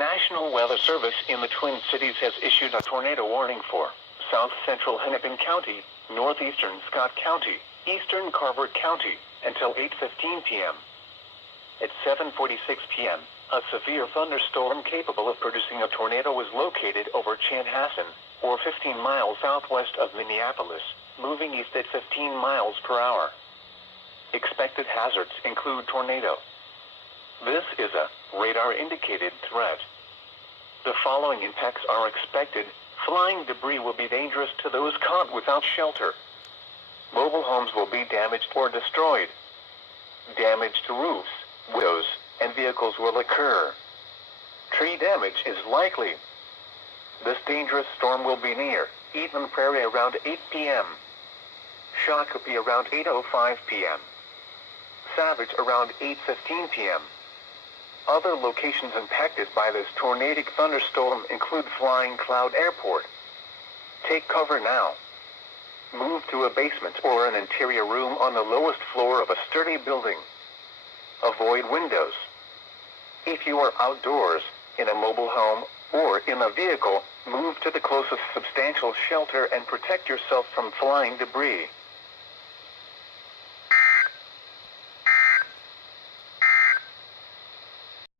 National Weather Service in the Twin Cities has issued a tornado warning for south central Hennepin County, northeastern Scott County, eastern Carver County, until 8:15 p.m. At 7:46 p.m., a severe thunderstorm capable of producing a tornado was located over Chanhassen, or 15 miles southwest of Minneapolis, moving east at 15 miles per hour. Expected hazards include tornado. This is a radar-indicated threat. The following impacts are expected. Flying debris will be dangerous to those caught without shelter. Mobile homes will be damaged or destroyed. Damage to roofs, windows, and vehicles will occur. Tree damage is likely. This dangerous storm will be near Eden Prairie around 8 p.m. Shakopee around 8:05 p.m. Savage around 8:15 p.m. Other locations impacted by this tornadic thunderstorm include Flying Cloud Airport. Take cover now. Move to a basement or an interior room on the lowest floor of a sturdy building. Avoid windows. If you are outdoors, in a mobile home, or in a vehicle, move to the closest substantial shelter and protect yourself from flying debris.